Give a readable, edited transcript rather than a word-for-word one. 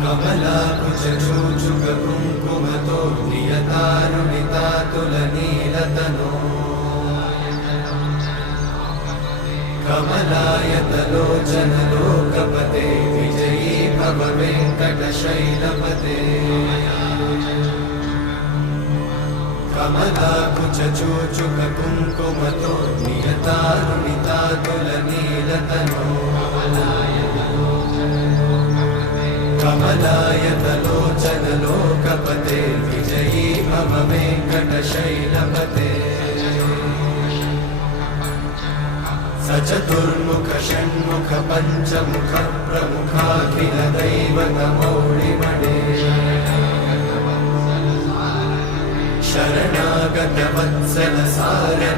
कमलाकुचूचुककुङ्कुमतो नियतारुणितातुलनीलतनो कमलायतलोचनलोकपते विजयी भव वेङ्कटशैलपते कमलाकुचूचुककुङ्कुमतो नियतारुणितातुलनीलतनो कमलायतलोचनलोकपते विजयी भव वेङ्कटशैलपते सचतुर्मुख षण्मुख पञ्चमुख प्रमुखाखिलदैवतमौलिमणे शरणागतवत्सल सार